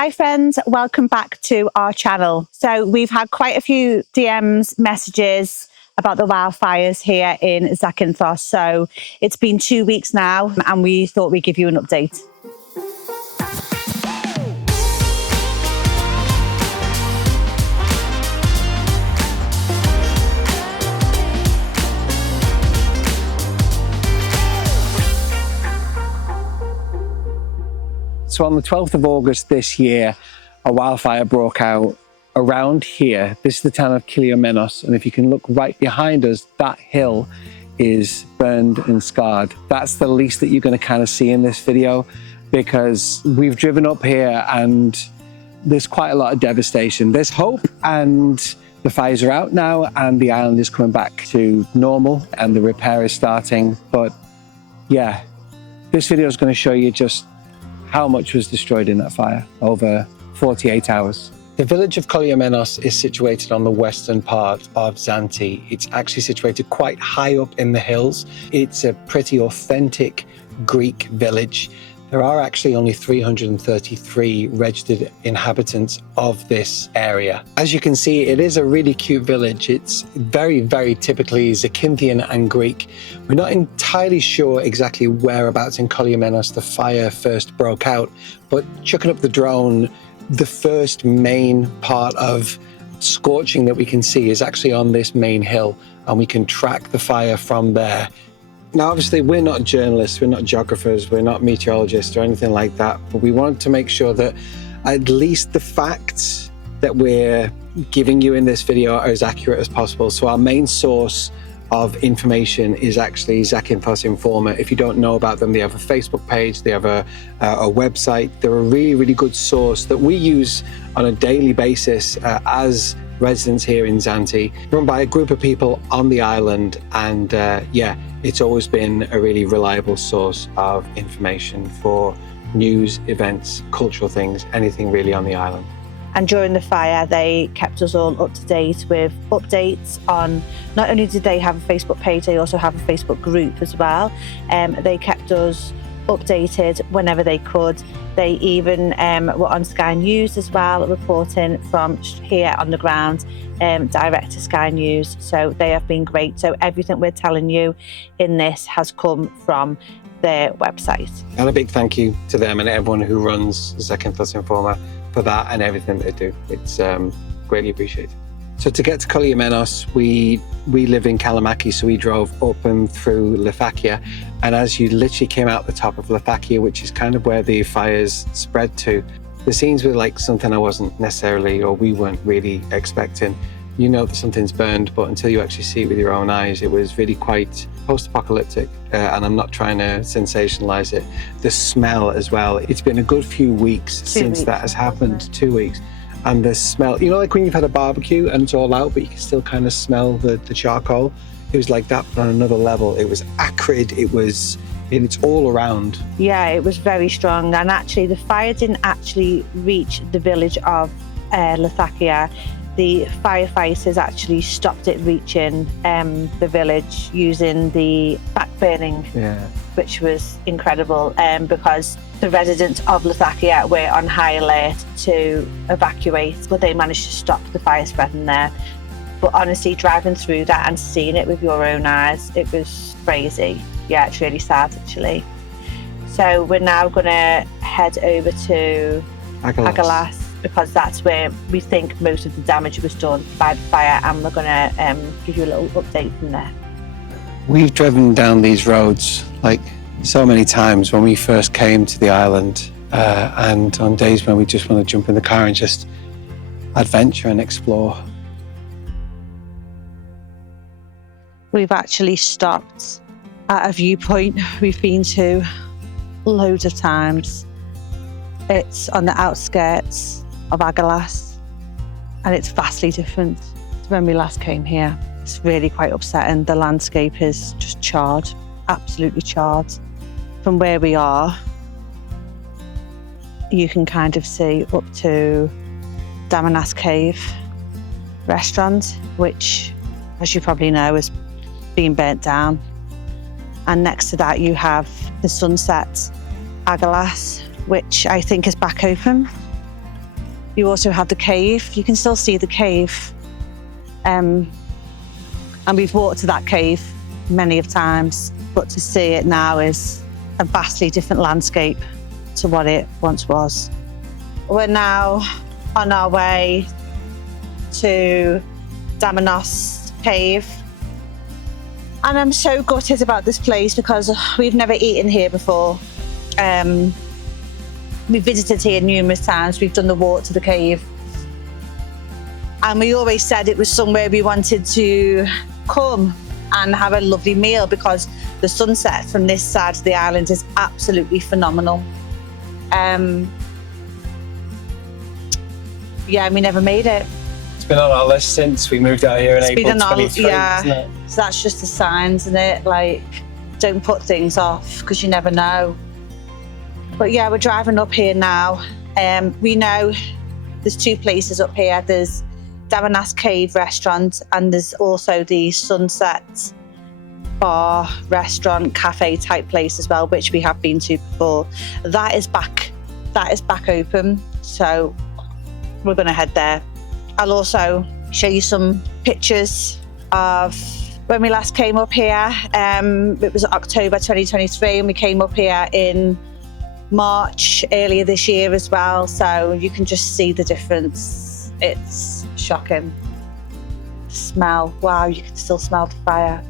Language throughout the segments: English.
Hi friends, welcome back to our channel. So we've had quite a few DMs, messages about the wildfires here in Zakynthos. So it's been 2 weeks now and we thought we'd give you an update. So on the 12th of August this year, a wildfire broke out around here. This is the town of Kiliomenos, and if you can look right behind us, that hill is burned and scarred. That's the least that you're going to kind of see in this video, because we've driven up here and there's quite a lot of devastation. There's hope, and the fires are out now and the island is coming back to normal and the repair is starting. But yeah, this video is going to show you just how much was destroyed in that fire over 48 hours. The village of Kiliomenos is situated on the western part of Zante. It's actually situated quite high up in the hills. It's a pretty authentic Greek village. There are actually only 333 registered inhabitants of this area. As you can see, it is a really cute village. It's very, very typically Zakynthine and Greek. We're not entirely sure exactly whereabouts in Kiliomenos the fire first broke out, but chucking up the drone, the first main part of scorching that we can see is actually on this main hill, and we can track the fire from there. Now, obviously, we're not journalists, we're not geographers, we're not meteorologists or anything like that, but we want to make sure that at least the facts that we're giving you in this video are as accurate as possible. So our main source of information is actually Zakynthos Informer. If you don't know about them, they have a Facebook page, they have a website. They're a really, really good source that we use on a daily basis as residents here in Zante, run by a group of people on the island. And yeah, it's always been a really reliable source of information for news, events, cultural things, anything really on the island. And during the fire, they kept us all up to date with updates on, not only did they have a Facebook page, they also have a Facebook group as well. They kept us updated whenever they could. They even were on Sky News as well, reporting from here on the ground, direct to Sky News. So they have been great. So everything we're telling you in this has come from their website. And a big thank you to them and everyone who runs Zakynthos Informer for that and everything they do. It's greatly appreciated. So to get to Kiliomenos, we live in Kalamaki, so we drove up and through Lithakia. And as you literally came out the top of Lithakia, which is kind of where the fires spread to, the scenes were like something I wasn't necessarily, or we weren't really expecting. You know that something's burned, but until you actually see it with your own eyes, it was really quite post-apocalyptic. And I'm not trying to sensationalize it. The smell as well. It's been a good few weeks since that has happened, 2 weeks. And the smell, you know, like when you've had a barbecue and it's all out, but you can still kind of smell the charcoal. It was like that, but on another level. It was acrid, it's all around. Yeah, it was very strong. And actually the fire didn't actually reach the village of Lithakia. The firefighters actually stopped it reaching the village using the backburning, which was incredible, because the residents of Lithakia were on high alert to evacuate, but they managed to stop the fire spreading there. But honestly, driving through that and seeing it with your own eyes, it was crazy. Yeah, it's really sad actually. So we're now going to head over to Agalas, because that's where we think most of the damage was done by the fire, and we're going to give you a little update from there. We've driven down these roads like so many times when we first came to the island, and on days when we just want to jump in the car and just adventure and explore. We've actually stopped at a viewpoint we've been to loads of times. It's on the outskirts of Agalas, and it's vastly different to when we last came here. It's really quite upsetting. The landscape is just charred, absolutely charred. From where we are, you can kind of see up to Damanas Cave restaurant, which, as you probably know, is being burnt down. And next to that, you have the Sunset Agalas, which I think is back open. You also had the cave. You can still see the cave. And we've walked to that cave many of times, but to see it now is a vastly different landscape to what it once was. We're now on our way to Zakynthos Cave. And I'm so gutted about this place because we've never eaten here before. We've visited here numerous times. We've done the walk to the cave. And we always said it was somewhere we wanted to come and have a lovely meal because the sunset from this side of the island is absolutely phenomenal. Yeah, we never made it. It's been on our list since we moved out here in April 23, yeah. isn't it? So that's just a sign, isn't it? Like, don't put things off because you never know. But yeah, we're driving up here now. We know there's two places up here. There's Zakynthos Cave restaurant and there's also the Sunset bar, restaurant, cafe type place as well, which we have been to before. That is back open. So we're going to head there. I'll also show you some pictures of when we last came up here. It was October 2023 and we came up here in March earlier this year as well. So you can just see the difference. It's shocking. Smell, wow, you can still smell the fire.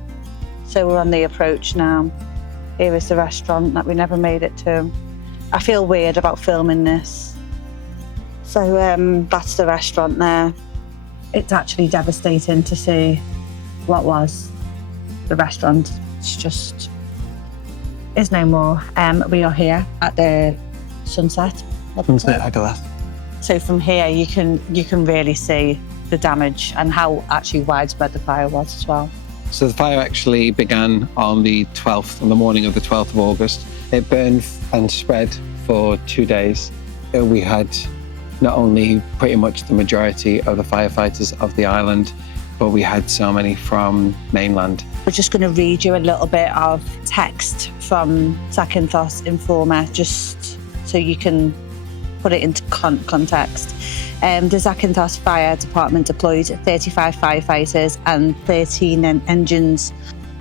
So we're on the approach now. Here is the restaurant that we never made it to. I feel weird about filming this. So that's the restaurant there. It's actually devastating to see what was the restaurant. It's just, is no more. We are here at the Sunset. Sunset Agalas. So from here you can really see the damage and how actually widespread the fire was as well. So the fire actually began on the 12th, on the morning of the 12th of August. It burned and spread for 2 days. We had not only pretty much the majority of the firefighters of the island, but we had so many from mainland. We're just going to read you a little bit of text from Zakynthos Informer, just so you can put it into context. The Zakynthos Fire Department deployed 35 firefighters and 13 engines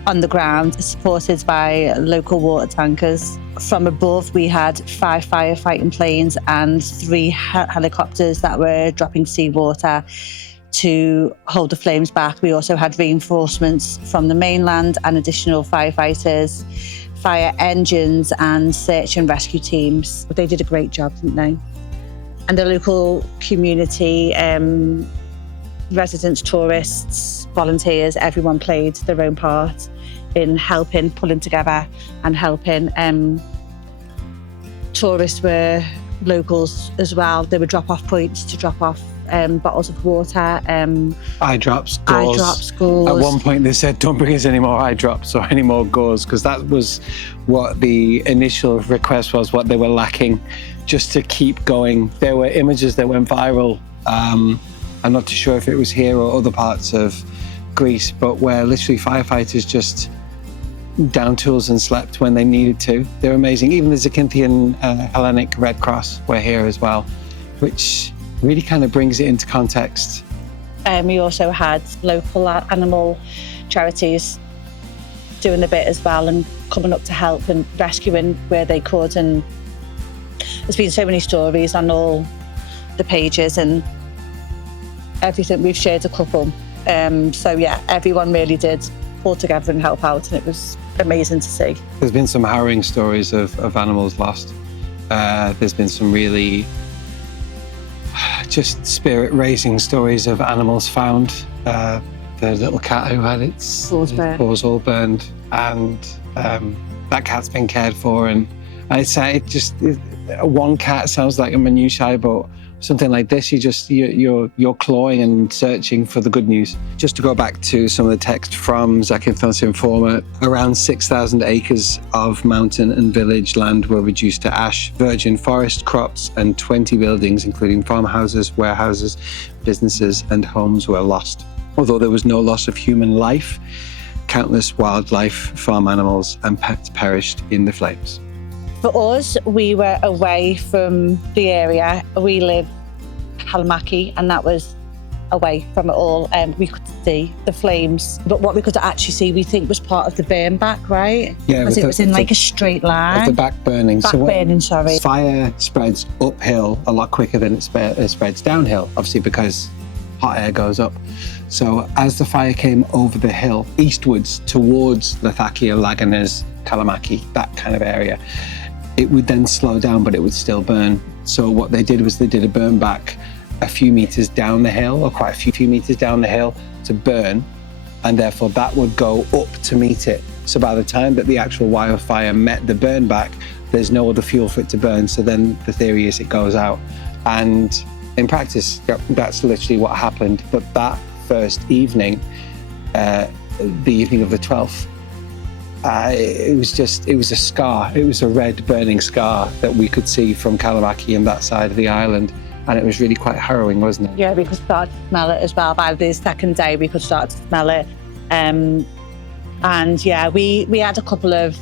on the ground, supported by local water tankers. From above, we had 5 firefighting planes and 3 helicopters that were dropping seawater to hold the flames back. We also had reinforcements from the mainland and additional firefighters, fire engines and search and rescue teams. They did a great job, didn't they? And the local community, residents, tourists, volunteers, everyone played their own part in helping, pulling together and helping. Tourists were locals as well. There were drop-off points to drop off bottles of water. Eye drops, gauze. At one point they said, don't bring us any more eye drops or any more gauze, because that was what the initial request was, what they were lacking, just to keep going. There were images that went viral. I'm not too sure if it was here or other parts of Greece, but where literally firefighters just down tools and slept when they needed to. They're amazing. Even the Zacynthian Hellenic Red Cross were here as well, which really kind of brings it into context. We also had local animal charities doing a bit as well and coming up to help and rescuing where they could. And there's been so many stories on all the pages and everything. We've shared a couple. So yeah, everyone really did pull together and help out, and it was amazing to see. There's been some harrowing stories of animals lost. There's been some really just spirit-raising stories of animals found. The little cat who had its paws all burned, and that cat's been cared for. And I'd say one cat sounds like a minutiae, but something like this, you're clawing and searching for the good news. Just to go back to some of the text from Zakynthos Informer, around 6,000 acres of mountain and village land were reduced to ash. Virgin forest, crops, and 20 buildings, including farmhouses, warehouses, businesses, and homes were lost. Although there was no loss of human life, countless wildlife, farm animals, and pets perished in the flames. For us, we were away from the area. We live Kalamaki, and that was away from it all. We could see the flames, but what we could actually see, we think, was part of the burn back, right? Yeah, because it was in like a straight line. The back burning. Back burning, sorry. Fire spreads uphill a lot quicker than it spreads downhill, obviously because hot air goes up. So as the fire came over the hill, eastwards towards Latakia, Laganas, Kalamaki, that kind of area, it would then slow down, but it would still burn. So what they did was they did a burn back a few meters down the hill, or quite a few meters down the hill to burn, and therefore that would go up to meet it. So by the time that the actual wildfire met the burn back, there's no other fuel for it to burn. So then the theory is it goes out. And in practice, that's literally what happened. But that first evening, the evening of the 12th, it was a scar. It was a red burning scar that we could see from Kalamaki and that side of the island. And it was really quite harrowing, wasn't it? Yeah, we could start to smell it as well. By the second day, we could start to smell it. And yeah, we had a couple of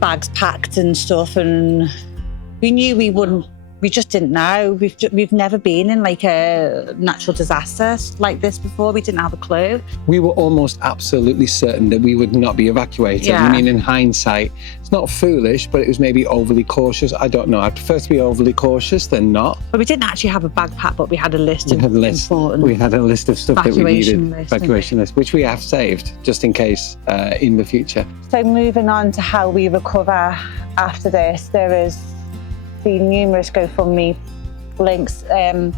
bags packed and stuff, and we knew we just didn't know. We've never been in like a natural disaster like this before. We didn't have a clue. We were almost absolutely certain that we would not be evacuated. Yeah. I mean, in hindsight, it's not foolish, but it was maybe overly cautious. I don't know. I prefer to be overly cautious than not. But we didn't actually have a bag pack, but we had a list of important. We had a list of stuff that we needed. Evacuation list, which we have saved just in case in the future. So moving on to how we recover after this, there is been numerous GoFundMe links. I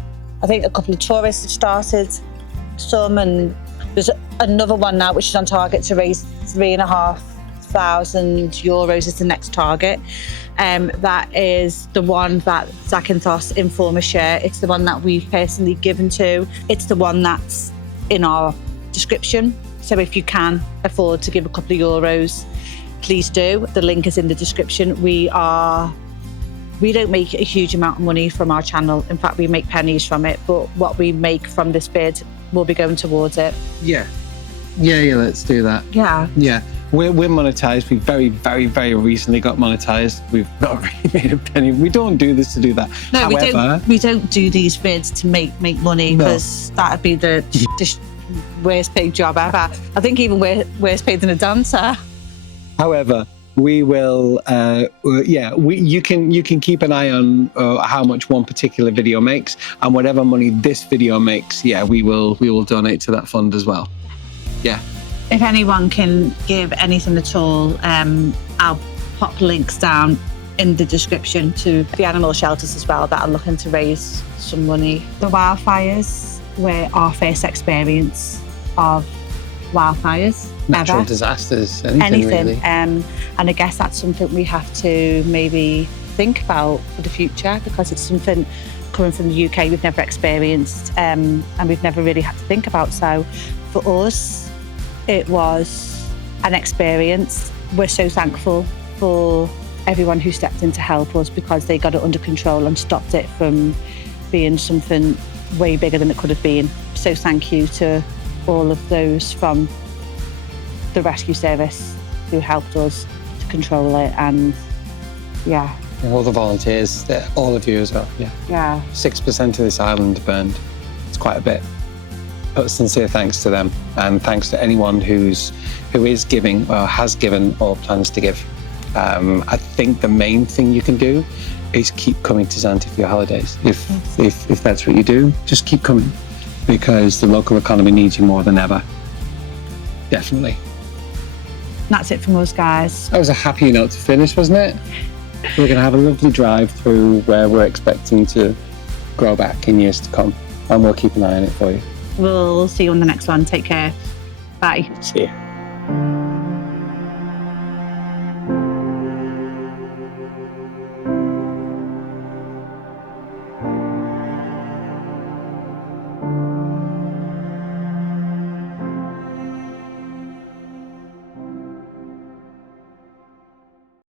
think a couple of tourists have started some, and there's another one now which is on target to raise €3,500 is the next target. That is the one that Zakynthos Informer share. It's the one that we've personally given to. It's the one that's in our description. So if you can afford to give a couple of euros, please do. The link is in the description. We don't make a huge amount of money from our channel. In fact, we make pennies from it, but what we make from this bid will be going towards it. Yeah, let's do that. Yeah. We're monetized. We very, very, very recently got monetized. We've not really made a penny. We don't do this to do that. No, However, we don't do these bids to make money, because that'd be the worst paid job ever. I think even worse paid than a dancer. However, we will, you can keep an eye on how much one particular video makes, and whatever money this video makes, we will donate to that fund as well. Yeah. If anyone can give anything at all, I'll pop links down in the description to the animal shelters as well that are looking to raise some money. The wildfires were our first experience of wildfires. Natural disasters, anything really. And I guess that's something we have to maybe think about for the future, because it's something coming from the UK we've never experienced, and we've never really had to think about. So for us, it was an experience. We're so thankful for everyone who stepped in to help us, because they got it under control and stopped it from being something way bigger than it could have been. So thank you to all of those from the rescue service who helped us to control it, and all the volunteers, all of you as well. 6% of this island burned. It's quite a bit. But sincere thanks to them, and thanks to anyone who is giving or has given or plans to give. I think the main thing you can do is keep coming to Zante for your holidays. If that's what you do, just keep coming, because the local economy needs you more than ever. Definitely. That's it from us, guys. That was a happy note to finish, wasn't it? We're going to have a lovely drive through where we're expecting to grow back in years to come, and we'll keep an eye on it for you. We'll see you on the next one. Take care. Bye. See you.